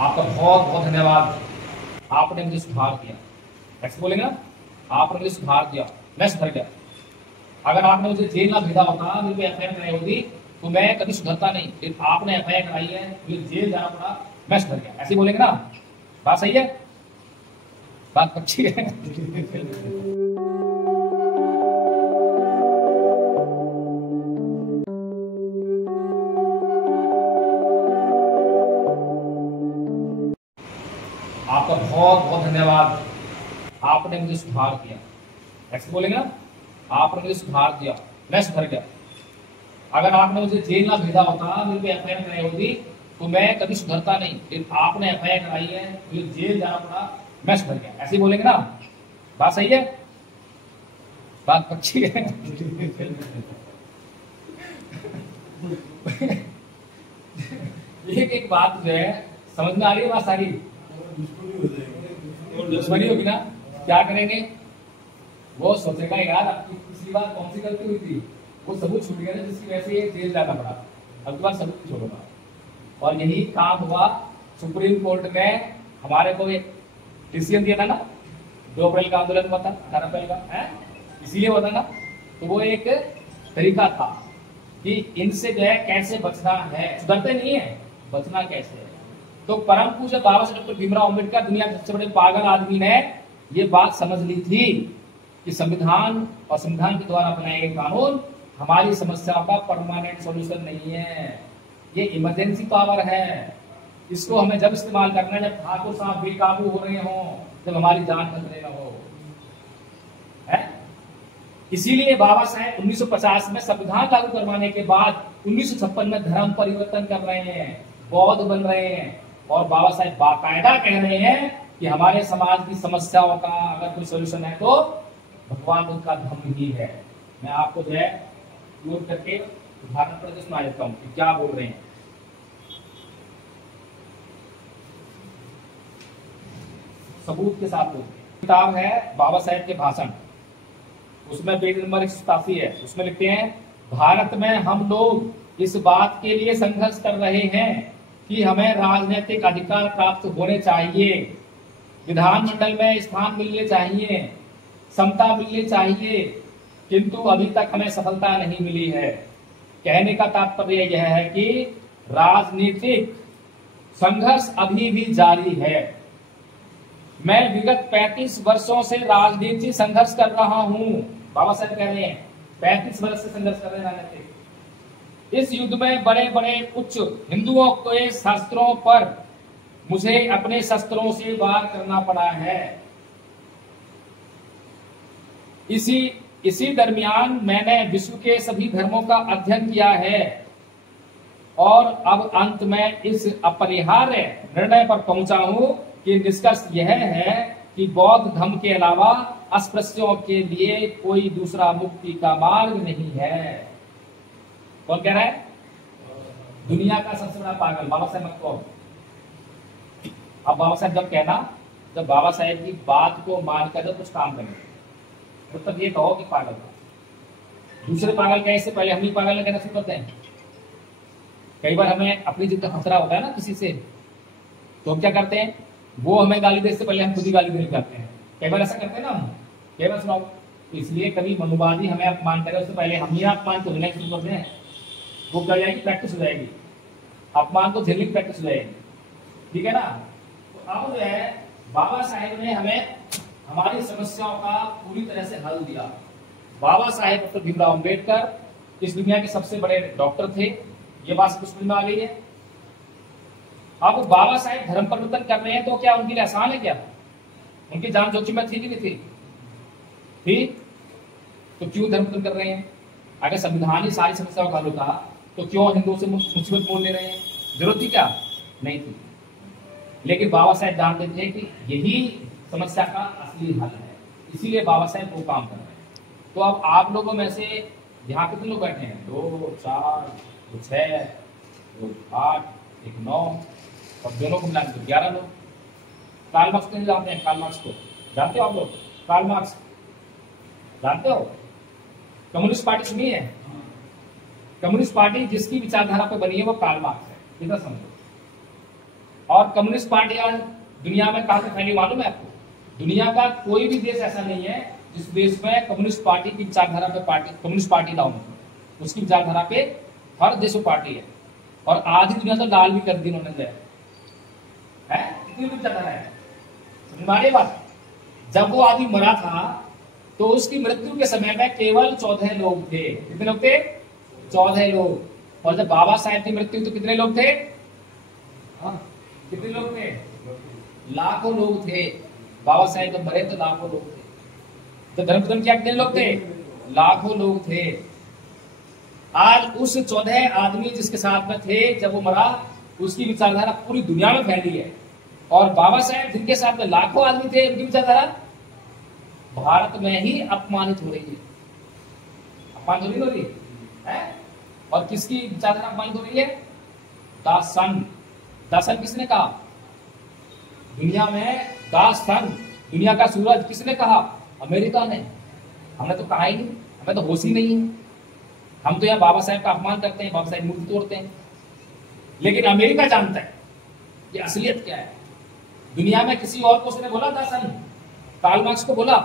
आपका बहुत बहुत धन्यवाद। आपने मुझे सुधार दिया। ऐसे बोलेंगे ना, आपने मुझे सुधार दिया, मैं सुधर गया। अगर आपने मुझे जेल ना भेजा होता, मेरे को एफआईआर कराई होती, तो मैं कभी सुधरता नहीं। लेकिन आपने एफआईआर कराई है, मुझे जेल जाना पड़ा, मैं सुधर गया। ऐसे बोलेंगे ना, बात सही है, बात अच्छी है। आपका बहुत बहुत धन्यवाद। आपने मुझे सुधार दिया। ऐसे बोलेंगे ना, आपने मुझे सुधार दिया, मैं सुधर गया। अगर आपने मुझे जेल ना भेजा होता, मेरे को एफआईआर कराई होती, तो मैं कभी सुधरता नहीं। लेकिन आपने एफआईआर कराई है, मुझे जेल जाना पड़ा, मैं सुधर गया। ऐसे बोलेंगे ना, बात सही है, बात अच्छी है। एक बात जो है समझ में आ रही है, बात सारी दुश्मनी होगी ना, क्या करेंगे? वो सोचेगा यार आपकी पिछली बार कौन सी गलती हुई थी, वो सबूत छूट गया जिसकी वजह से ये जेल जाना पड़ा, अब की बार सबूत छोड़ूंगा। और यही काम हुआ सुप्रीम कोर्ट में। हमारे को एक डिसीजन दिया था ना, 2 अप्रैल का आंदोलन हुआ था, 18 अप्रैल का है, इसीलिए हुआ था ना। तो वो एक तरीका था कि इनसे जो है कैसे बचना है, सुधरते नहीं है, बचना कैसे है। तो परम पूज्य बाबा साहेब डॉक्टर भीमराव अम्बेडकर, दुनिया के सबसे बड़े पागल आदमी ने ये बात समझ ली थी कि संविधान और संविधान के द्वारा बनाए गए कानून हमारी समस्याओं का परमानेंट सॉल्यूशन नहीं है, ये इमरजेंसी पावर है। इसको हमें जब इस्तेमाल करना है जब ठाकुर साहब बेकाबू हो रहे हों, जब हमारी जान खतरे में हो, है। इसीलिए बाबा साहेब 1950 में संविधान लागू करवाने के बाद 1956 में धर्म परिवर्तन कर रहे हैं, बौद्ध बन रहे हैं। और बाबा साहेब बाकायदा कह रहे हैं कि हमारे समाज की समस्याओं का अगर कोई सोल्यूशन है तो भगवान बुद्ध का धम्म ही है। मैं आपको जो है नोट करके उदाहरण पर सुना देता हूं कि क्या बोल रहे हैं। सबूत के साथ बोल रहे हैं। किताब है बाबा साहेब के भाषण, उसमें पेज नंबर 187 है। उसमें लिखते हैं, भारत में हम लोग इस बात के लिए संघर्ष कर रहे हैं कि हमें राजनीतिक अधिकार प्राप्त होने चाहिए, विधानमंडल में स्थान मिलने चाहिए, समता मिलनी चाहिए, किंतु अभी तक हमें सफलता नहीं मिली है। कहने का तात्पर्य यह है कि राजनीतिक संघर्ष अभी भी जारी है। मैं विगत 35 वर्षों से राजनीतिक संघर्ष कर रहा हूं, बाबा साहब कह रहे हैं 35 वर्ष से संघर्ष कर रहे हैं राजनीतिक। इस युद्ध में बड़े बड़े उच्च हिंदुओं के शस्त्रों पर मुझे अपने शस्त्रों से वार करना पड़ा है। इसी दरमियान मैंने विश्व के सभी धर्मों का अध्ययन किया है और अब अंत में इस अपरिहार्य निर्णय पर पहुंचा हूं कि निष्कर्ष यह है कि बौद्ध धर्म के अलावा अस्पृश्यों के लिए कोई दूसरा मुक्ति का मार्ग नहीं है। कौन कह रहा है? दुनिया का सबसे बड़ा पागल बाबा साहेब मत। अब बाबा साहेब जब बाबा साहेब की बात को मानकर जब कुछ काम करेंगे तो तब ये कहो कि पागल था। दूसरे पागल कहे से पहले हम ही पागल कहना शुरू करते हैं। कई बार हमें अपनी जिद का खतरा होता है ना किसी से, तो हम क्या करते हैं, वो हमें गाली देने से पहले हम खुद ही गाली देने लगते हैं। कई बार ऐसा करते हैं ना हम, कई बार सुनाओ। तो इसलिए कभी मनुवादी हमें अपमान करे उससे पहले हम ही अपमान को झेलना शुरू करते हैं, वो क्या जाएगी, प्रैक्टिस हो जाएगी, अपमान को झेलने की प्रैक्टिस हो जाएगी। ठीक है ना। तो अब जो है बाबा साहेब ने हमें हमारी समस्याओं का पूरी तरह से हल दिया। बाबा साहेब डॉक्टर भीमराव अम्बेडकर इस दुनिया के सबसे बड़े डॉक्टर थे, ये बात समझ में आ गई है। अब बाबा साहेब धर्म परिवर्तन कर रहे हैं तो क्या उनके लिए आसान है? क्या उनकी जान जोखिम में थी कि नहीं थी? तो क्यों धर्म परिवर्तन कर रहे हैं? अगर संविधान ही सारी समस्याओं का हल होता तो क्यों हिंदुओं से मुसीबत मोल ले रहे हैं? जरूरत थी क्या? नहीं थी। लेकिन बाबा साहेब जानते थे कि यही समस्या का असली हल है, इसीलिए बाबा साहेब वो काम कर रहे हैं। तो अब आप लोगों में से यहाँ कितने लोग बैठे हैं? 2, 4, 2, 6, 2, 8, 1, 9 और दोनों को मिला के 11 लोग। कार्ल मार्क्स को जानते हैं? कार्ल मार्क्स को जानते हो आप लोग? कार्ल मार्क्स जानते हो? कम्युनिस्ट पार्टी सुनी है? कम्युनिस्ट पार्टी जिसकी विचारधारा पर बनी है वो कार्ल मार्क्स है, इतना समझो। और कम्युनिस्ट पार्टी आज दुनिया में कहां से फैली मालूम है आपको? दुनिया का कोई भी देश ऐसा नहीं है जिस देश में कम्युनिस्ट पार्टी की विचारधारा पे कम्युनिस्ट पार्टी ना हो। उसकी विचारधारा पे हर देश में पार्टी है, और आधी दुनिया तो लाल भी कर दी उन्होंने है। कितनी विचारधारा है, समझ में आ रही बात? जब वो आदमी मरा था तो उसकी मृत्यु के समय में केवल 14 लोग थे। कितने लोग थे? 14 लोग। और जब बाबा साहेब की मृत्यु तो कितने लोग थे? हाँ, कितने लोग थे? लाखों लोग थे। बाबा साहेब जब मरे तो लाखों लोग थे। तो धर्मपतन क्या कितने लोग थे? लाखों लोग थे। आज उस 14 आदमी जिसके साथ में थे जब वो मरा, उसकी विचारधारा पूरी दुनिया में फैली है। और बाबा साहेब जिनके साथ में लाखों आदमी थे, उनकी विचारधारा भारत में ही अपमानित हो रही है। अपमानित हो रही है। और किसकी विचारधारा अपमानित हो रही है? दासन। दासन किसने कहा? दुनिया में दासन, दुनिया का सूरज किसने कहा? अमेरिका ने। हमने तो कहा ही नहीं, हमें तो होश ही नहीं है। हम तो यहाँ बाबा साहेब का अपमान करते हैं, बाबा साहेब मूर्ति तोड़ते हैं। लेकिन अमेरिका जानता है कि असलियत क्या है। दुनिया में किसी और को उसने बोला दासन? कार्ल मार्क्स को बोला?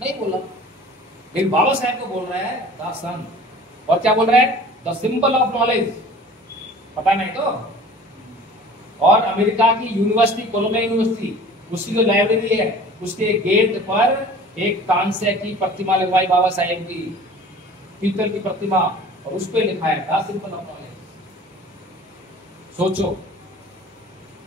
नहीं बोला। लेकिन बाबा साहेब को बोल रहा है दासन। और क्या बोल रहा है? The symbol of knowledge. पता नहीं तो? और अमेरिका की यूनिवर्सिटी, कोलंबिया यूनिवर्सिटी, उसकी जो लाइब्रेरी है, उसके गेट पर एक कांस्य की प्रतिमा लगवाई बाबा साहेब की, पीतल की प्रतिमा, और उस पर लिखा है द सिंबल ऑफ नॉलेज। सोचो,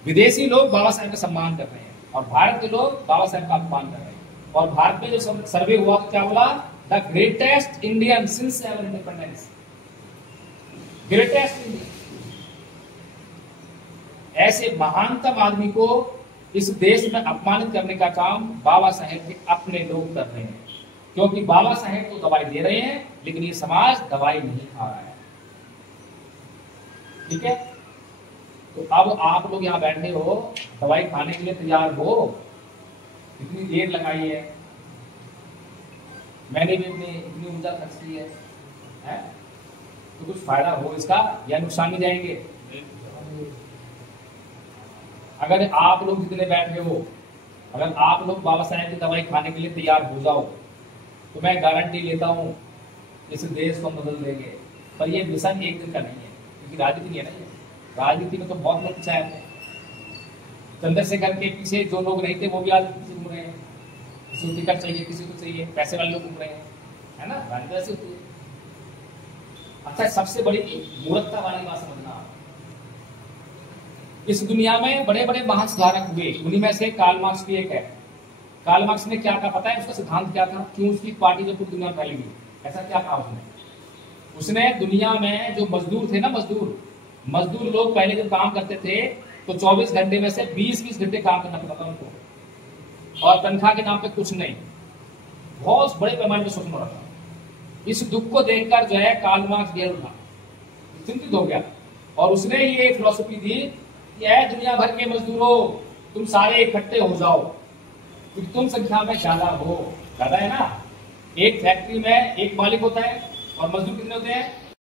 विदेशी लोग बाबा साहेब का सम्मान कर रहे हैं और भारत के लोग बाबा साहेब का अपमान कर रहे हैं। और भारत में जो सर्वे हुआ तो क्या बोला? The greatest Indian since ever independence. Greatest Indian. ऐसे महानतम आदमी को इस देश में अपमानित करने का काम बाबा साहेब के अपने लोग कर रहे हैं। क्योंकि बाबा साहेब तो दवाई दे रहे हैं, लेकिन ये समाज दवाई नहीं खा रहा है। ठीक है? तो अब आप लोग यहाँ बैठे हो, दवाई खाने के लिए तैयार हो, इतनी देर लगाई है, मैंने भी इतनी ऊर्जा खर्च की है? तो कुछ फायदा हो इसका या नुकसान में जाएंगे? अगर आप लोग जितने बैठे हो, अगर आप लोग बाबा साहेब की दवाई खाने के लिए तैयार हो जाओ, तो मैं गारंटी लेता हूं इस देश को बदल देंगे। पर ये मिशन एक दिन का नहीं है, क्योंकि राजनीति नहीं है ना। राजनीति में तो बहुत लोग पीछे आए थे। चंद्रशेखर के पीछे जो लोग नहीं थे वो भी आज पीछे घूम रहे हैं। किसी को टिकट चाहिए, किसी को चाहिए, पैसे वाले लोग घूम रहे हैं, है ना? राजनीति ऐसी होती है। अच्छा, सबसे बड़ी मूर्खता वाली बात समझना, इस दुनिया में बड़े बड़े महान सुधारक हुए, उन्हीं में से कार्ल मार्क्स भी एक है। कार्ल मार्क्स ने क्या कहा पता है? उसका सिद्धांत क्या था? क्यों उसकी पार्टी जो पूरी दुनिया में फैली हुई, ऐसा क्या कहा उसने दुनिया में जो मजदूर थे ना, मजदूर लोग पहले जब काम करते थे तो 24 घंटे में से 20-20 घंटे काम करना पड़ता था उनको, और तनख्वाह के नाम पे कुछ नहीं। बहुत बड़े पैमाने पर शोषण हो रहा था। इस दुख को देखकर जो है कार्ल मार्क्स गेर उठा, चिंतित हो गया, और उसने ये फिलॉसफी दी कि दुनिया भर के मजदूरों, तुम सारे इकट्ठे हो जाओ, क्योंकि तुम संख्या में ज्यादा हो। ज्यादा है ना? एक फैक्ट्री में एक मालिक होता है और मजदूर कितने होते हैं?